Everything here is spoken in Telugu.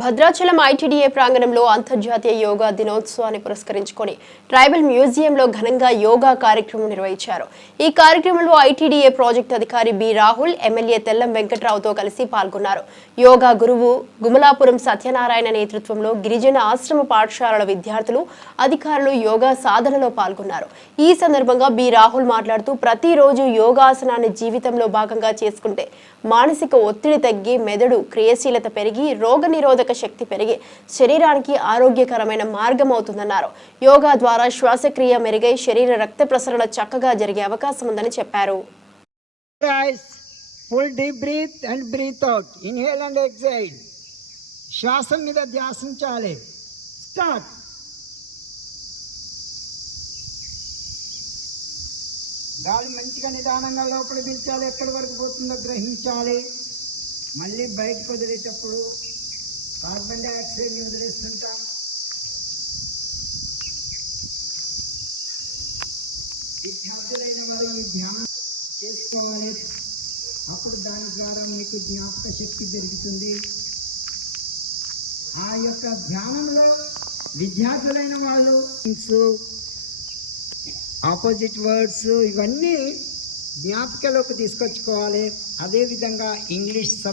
భద్రాచలం ఐటీడీఏ ప్రాంగణంలో అంతర్జాతీయ యోగా దినోత్సవాన్ని పురస్కరించుకొని ట్రైబల్ మ్యూజియంలో ఘనంగా యోగా కార్యక్రమం నిర్వహించారు. ఈ కార్యక్రమంలో ఐటీడీఏ ప్రాజెక్టు అధికారి బి రాహుల్, ఎమ్మెల్యే తెల్లం వెంకట్రావుతో కలిసి పాల్గొన్నారు. యోగా గురువు గుమలాపురం సత్యనారాయణ నేతృత్వంలో గిరిజన ఆశ్రమ పాఠశాలల విద్యార్థులు, అధికారులు యోగా సాధనలో పాల్గొన్నారు. ఈ సందర్భంగా బి రాహుల్ మాట్లాడుతూ, ప్రతిరోజు యోగాసనాన్ని జీవితంలో భాగంగా చేసుకుంటే మానసిక ఒత్తిడి తగ్గి, మెదడు క్రియాశీలత పెరిగి, రోగనిరోధక శక్తి పెరిగి శరీరానికి ఆరోగ్యకరమైన మార్గం అవుతుందన్నారు. యోగా ద్వారా శ్వాసక్రియ మెరుగై శరీర రక్త ప్రసరణ చక్కగా జరిగే అవకాశం ఉందని చెప్పారు. Full deep breath and breath out. Inhale and exhale. శ్వాస మీద ధ్యాసించాలి. స్టార్ట్. గాలి మంచిగా నిదానంగా లోపల పీల్చాలి. ఎక్కడి వరకు పోతుందో గ్రహించాలి. మళ్ళీ బయటకు వదిలేటప్పుడు కార్బన్ డైఆక్సైడ్ని వదిలేస్తుంటాం. విద్యార్థులైన వారు ఈ ధ్యానం చేసుకోవాలి. అప్పుడు దాని ద్వారా మీకు జ్ఞాపక శక్తి పెరుగుతుంది. ఆ యొక్క ధ్యానంలో విద్యార్థులైన వాళ్ళు ఆపోజిట్ వర్డ్స్ ఇవన్నీ జ్ఞాపకలోకి తీసుకొచ్చుకోవాలి. అదేవిధంగా ఇంగ్లీష్